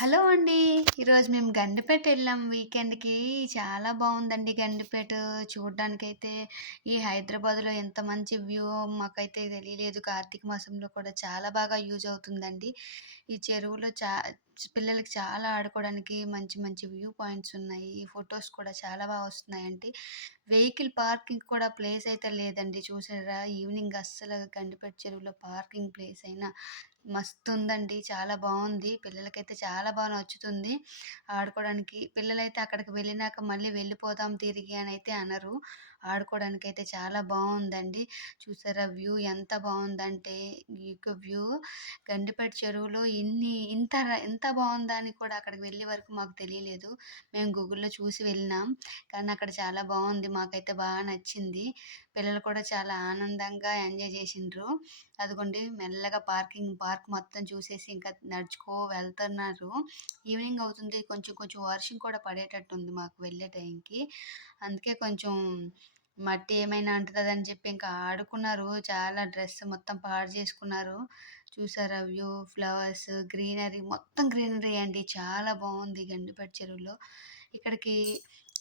Hello అండి. ఈరోజు మేము గండిపేట వెళ్ళాం వీకెండ్‌కి. చాలా బాగుందండి గండిపేట. చూడడానికైతే ఈ హైదరాబాద్‌లో ఎంత మంచి వ్యూ మాకైతే తెలియలేదు. కార్తీక మాసంలో కూడా చాలా బాగా యూజ్ అవుతుందండి. ఈ చెరువులో చా పిల్లలకి చాలా ఆడుకోవడానికి మంచి మంచి వ్యూ పాయింట్స్ ఉన్నాయి. ఫొటోస్ కూడా చాలా బాగా వస్తున్నాయండి. వెహికల్ పార్కింగ్ కూడా ప్లేస్ అయితే లేదండి. చూసారా ఈవినింగ్ అస్సలు గండిపేట చెరువులో పార్కింగ్ ప్లేస్ అయినా మస్తు ఉందండి చాలా బాగుంది పిల్లలకైతే చాలా బాగా నచ్చుతుంది. ఆడుకోవడానికి. పిల్లలైతే అక్కడికి వెళ్ళినాక మళ్ళీ వెళ్ళిపోదాం తిరిగి అని అయితే అనరు. ఆడుకోవడానికైతే చాలా బాగుందండి చూసారా వ్యూ ఎంత బాగుందంటే ఈ యొక్క వ్యూ గండిపేట చెరువులో ఇన్ని ఇంత ఇంత బాగుందని కూడా అక్కడికి వెళ్ళే వరకు మాకు తెలియలేదు. మేము గూగుల్‌లో చూసి వెళ్ళినాం. కానీ అక్కడ చాలా బాగుంది మాకైతే బాగా నచ్చింది. పిల్లలు కూడా చాలా ఆనందంగా ఎంజాయ్ చేసిండ్రు. అదిగోండి మెల్లగా పార్కింగ్ పార్క్ మొత్తం చూసేసి ఇంకా నడుచుకో వెళ్తున్నారు. ఈవినింగ్ అవుతుంది. కొంచెం కొంచెం వర్షం కూడా పడేటట్టుంది మాకు వెళ్ళే టైంకి. అందుకే కొంచెం మట్టి ఏమైనా అంటుతదని చెప్పి ఇంకా ఆడుకున్నారు. చాలా డ్రెస్ మొత్తం పాడు చేసుకున్నారు. చూసారా వ్యూ, ఫ్లవర్స్, గ్రీనరీ మొత్తం గ్రీనరీ అండి. చాలా బాగుంది గండిపేట చెరువులో. ఇక్కడికి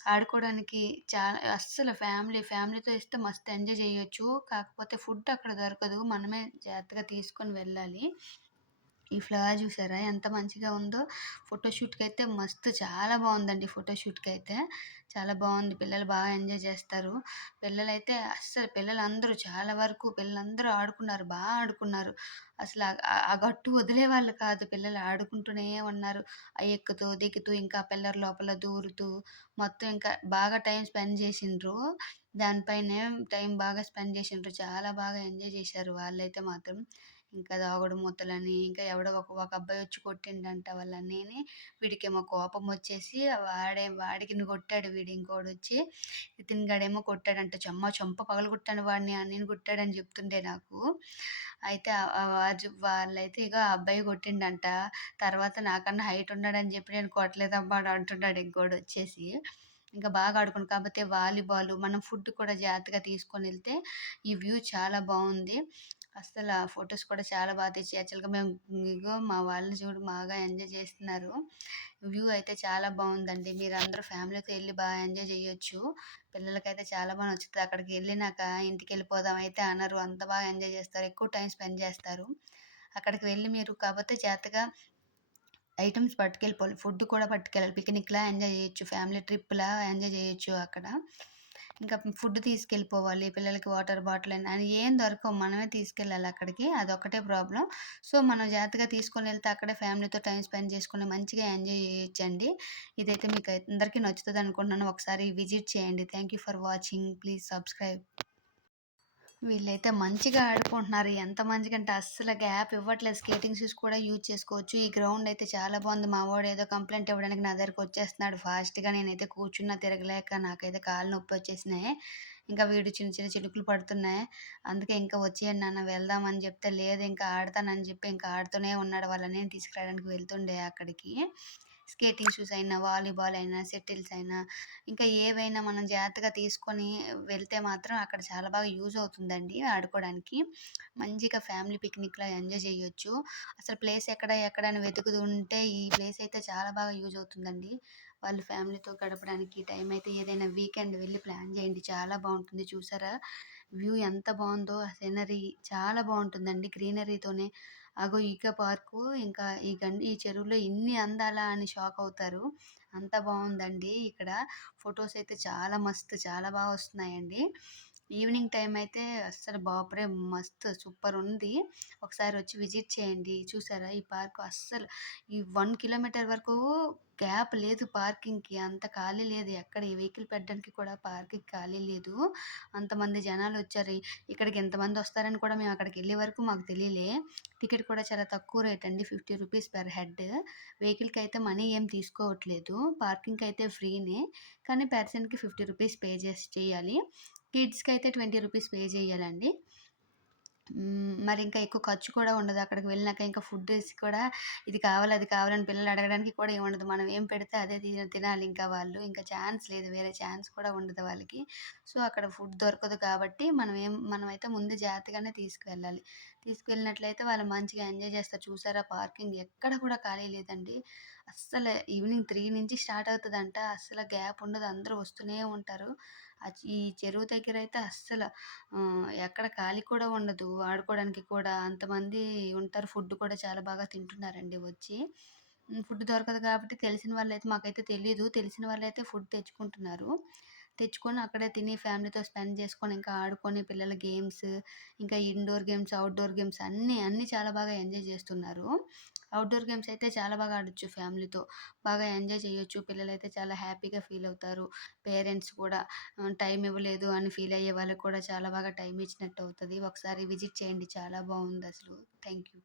ఆడుకోవడానికి చాలా అస్సలు ఫ్యామిలీ ఫ్యామిలీతో ఇస్తే మస్తు ఎంజాయ్ చేయొచ్చు. కాకపోతే ఫుడ్ అక్కడ దొరకదు. మనమే జాగ్రత్తగా తీసుకొని వెళ్ళాలి. ఈ ఫ్లవర్ చూసారా ఎంత మంచిగా ఉందో. ఫోటోషూట్కి అయితే మస్తు చాలా బాగుందండి ఫోటోషూట్కి అయితే చాలా బాగుంది పిల్లలు బాగా ఎంజాయ్ చేస్తారు. పిల్లలైతే అస్సలు పిల్లలందరూ చాలా వరకు పిల్లలందరూ ఆడుకున్నారు. బాగా ఆడుకున్నారు. అసలు ఆ గట్టు వదిలే వాళ్ళు కాదు. పిల్లలు ఆడుకుంటూనే ఉన్నారు. ఆ ఎక్కుతూ, దిగుతూ ఇంకా పిల్లల లోపల దూరుతూ మొత్తం ఇంకా బాగా టైం స్పెండ్ చేసిండ్రు. దానిపైనే టైం బాగా స్పెండ్ చేసిండ్రు. చాలా బాగా ఎంజాయ్ చేశారు వాళ్ళైతే మాత్రం. ఇంకా దాగుడు మూతలని ఇంకా ఎవడో ఒక ఒక అబ్బాయి వచ్చి కొట్టిండంట వాళ్ళని వీడికేమో కోపం వచ్చేసి వాడే వాడికి కొట్టాడు వీడు ఇంకోడు వచ్చి నితిన్ గడేమో కొట్టాడంట. చెమ్మ చెంప పగలగొట్టాను వాడిని నేను కొట్టాడని చెప్తుండే నాకు. అయితే వాళ్ళైతే ఇక అబ్బాయి కొట్టిండంట. తర్వాత నాకన్నా హైట్ ఉన్నాడని చెప్పి నేను కొట్టలేదమ్మా అని అంటున్నాడు ఇంకోడొచ్చేసి. ఇంకా బాగా ఆడుకున్నాం. కాకపోతే వాలీబాలు మనం ఫుడ్ కూడా జాగ్రత్తగా తీసుకొని వెళ్తే ఈ వ్యూ చాలా బాగుంది అసలు ఆ ఫొటోస్ కూడా చాలా బాగా తెచ్చి యాక్చువల్‌గా మేము ఇగో మా వాళ్ళని చూడు బాగా ఎంజాయ్ చేస్తున్నారు. వ్యూ అయితే చాలా బాగుందండి మీరు అందరూ ఫ్యామిలీతో వెళ్ళి బాగా ఎంజాయ్ చేయొచ్చు. పిల్లలకైతే చాలా బాగా నచ్చుతుంది అక్కడికి వెళ్ళినాక ఇంటికి వెళ్ళిపోదాం అయితే అనరు. అంత బాగా ఎంజాయ్ చేస్తారు. ఎక్కువ టైం స్పెండ్ చేస్తారు. అక్కడికి వెళ్ళి మీరు కాకపోతే చేతగా ఐటమ్స్ పట్టుకెళ్ళిపోవాలి. ఫుడ్ కూడా పట్టుకెళ్ళాలి. పిక్నిక్‌లా ఎంజాయ్ చేయొచ్చు. ఫ్యామిలీ ట్రిప్‌లా ఎంజాయ్ చేయొచ్చు అక్కడ. ఇంకా ఫుడ్ తీసుకెళ్ళిపోవాలి. పిల్లలకి వాటర్ బాటిల్ అని అని ఏం దొరకవు. మనమే తీసుకెళ్ళాలి అక్కడికి. అదొక్కటే ప్రాబ్లం సో, మనం జాగ్రత్తగా తీసుకొని వెళ్తే అక్కడే ఫ్యామిలీతో టైం స్పెండ్ చేసుకుని మంచిగా ఎంజాయ్ చేయొచ్చండి. ఇదైతే మీకు అందరికీ నచ్చుతుంది అనుకుంటున్నాను ఒకసారి విజిట్ చేయండి. Thank you for watching. Please subscribe. వీళ్ళైతే మంచిగా ఆడుకుంటున్నారు. ఎంత మంచిగంటే అస్సలు గ్యాప్ ఇవ్వట్లేదు. స్కేటింగ్ షూస్ కూడా యూజ్ చేసుకోవచ్చు. ఈ గ్రౌండ్ అయితే చాలా బాగుంది మా వాడు ఏదో కంప్లైంట్ ఇవ్వడానికి నా దగ్గరకొచ్చేస్తున్నాడు ఫాస్ట్‌గా. నేనైతే కూర్చున్నా తిరగలేక నాకైతే కాళ్ళు నొప్పొచ్చేసినాయి. ఇంకా వీడు చిన్న చిన్న చినుకులు పడుతున్నాయి. అందుకే ఇంకా వచ్చేయండి నాన్న వెళ్దాం అని చెప్తే, లేదు ఇంకా ఆడతానని చెప్పి ఇంకా ఆడుతూనే ఉన్నాడు. వాళ్ళని తీసుకురావడానికి వెళ్తుండే అక్కడికి. స్కేటింగ్ షూస్ అయినా, వాలీబాల్ అయినా, షటిల్స్ అయినా ఇంకా ఏవైనా మనం జాగ్రత్తగా తీసుకొని వెళ్తే మాత్రం అక్కడ చాలా బాగా యూజ్ అవుతుందండి ఆడుకోవడానికి. మంచిగా ఫ్యామిలీ పిక్నిక్లో ఎంజాయ్ చేయొచ్చు. అసలు ప్లేస్ ఎక్కడ ఎక్కడని వెతుకుతుంటే ఉంటే ఈ ప్లేస్ అయితే చాలా బాగా యూజ్ అవుతుందండి. వాళ్ళు ఫ్యామిలీతో గడపడానికి టైం అయితే ఏదైనా వీకెండ్ వెళ్ళి ప్లాన్ చేయండి. చాలా బాగుంటుంది చూసారా వ్యూ ఎంత బాగుందో ఆ సీనరీ చాలా బాగుంటుందండి గ్రీనరీతోనే. అగో ఈకో పార్కు ఇంకా ఈ గండి ఈ చెరువులో ఇన్ని అందాలా అని షాక్ అవుతారు. అంత బాగుందండి ఇక్కడ. ఫొటోస్ అయితే చాలా మస్తు చాలా బాగా వస్తున్నాయండి. ఈవినింగ్ టైం అయితే అస్సలు బాపరే మస్తు సూపర్ ఉంది ఒకసారి వచ్చి విజిట్ చేయండి. చూసారా ఈ పార్క్ అస్సలు ఈ వన్ కిలోమీటర్ వరకు గ్యాప్ లేదు పార్కింగ్‌కి. అంత ఖాళీ లేదు. ఎక్కడ ఈ వెహికల్ పెట్టడానికి కూడా పార్కింగ్ ఖాళీ లేదు. అంతమంది జనాలు వచ్చారు ఇక్కడికి ఇంతమంది వస్తారని కూడా మేము అక్కడికి వెళ్ళే వరకు మాకు తెలియలే. టికెట్ కూడా చాలా తక్కువ రేట్ అండి. Fifty rupees per head. వెహికల్కి అయితే మనీ ఏం తీసుకోవట్లేదు. పార్కింగ్కి అయితే ఫ్రీనే. కానీ పర్సన్‌కి ఫిఫ్టీ రూపీస్ పే చేసి చేయాలి. కిడ్స్కి అయితే ట్వంటీ రూపీస్ పే చేయాలండి. మరి ఇంకా ఎక్కువ ఖర్చు కూడా ఉండదు. అక్కడికి వెళ్ళినాక ఇంకా ఫుడ్ వేసి కూడా ఇది కావాలి, అది కావాలని పిల్లలు అడగడానికి కూడా ఏముండదు. మనం ఏం పెడితే అదే తినాలి ఇంకా వాళ్ళు. ఇంకా ఛాన్స్ లేదు. వేరే ఛాన్స్ కూడా ఉండదు వాళ్ళకి. సో, అక్కడ ఫుడ్ దొరకదు కాబట్టి మనం ఏం మనమైతే ముందు జాగ్రత్తగానే తీసుకువెళ్ళాలి. తీసుకువెళ్ళినట్లయితే వాళ్ళు మంచిగా ఎంజాయ్ చేస్తారు. చూసారా పార్కింగ్ ఎక్కడ కూడా ఖాళీ లేదండి. అస్సలు ఈవినింగ్ త్రీ నుంచి స్టార్ట్ అవుతుందంట అస్సల గ్యాప్ ఉండదు. అందరూ వస్తూనే ఉంటారు. ఈ చెరువు దగ్గర అయితే అస్సలు ఎక్కడ ఖాళీ కూడా ఉండదు. ఆడుకోవడానికి కూడా అంతమంది ఉంటారు. ఫుడ్ కూడా చాలా బాగా తింటున్నారండి వచ్చి. ఫుడ్ దొరకదు కాబట్టి తెలిసిన వాళ్ళైతే మాకైతే తెలీదు. తెలిసిన వాళ్ళైతే ఫుడ్ తెచ్చుకుంటున్నారు. తెచ్చుకొని అక్కడే తిని ఫ్యామిలీతో స్పెండ్ చేసుకొని, ఇంకా ఆడుకొని పిల్లల గేమ్స్, ఇంకా ఇండోర్ గేమ్స్, అవుట్డోర్ గేమ్స్ అన్నీ, అన్నీ చాలా బాగా ఎంజాయ్ చేస్తున్నారు. అవుట్డోర్ గేమ్స్ అయితే చాలా బాగా ఆడొచ్చు ఫ్యామిలీతో. బాగా ఎంజాయ్ చేయొచ్చు. పిల్లలు అయితే చాలా హ్యాపీగా ఫీల్ అవుతారు. పేరెంట్స్ కూడా టైం ఇవ్వలేదు అని ఫీల్ అయ్యే వాళ్ళకి కూడా చాలా బాగా టైం ఇచ్చినట్టు అవుతుంది ఒకసారి విజిట్ చేయండి. చాలా బాగుంది అసలు థ్యాంక్ యూ.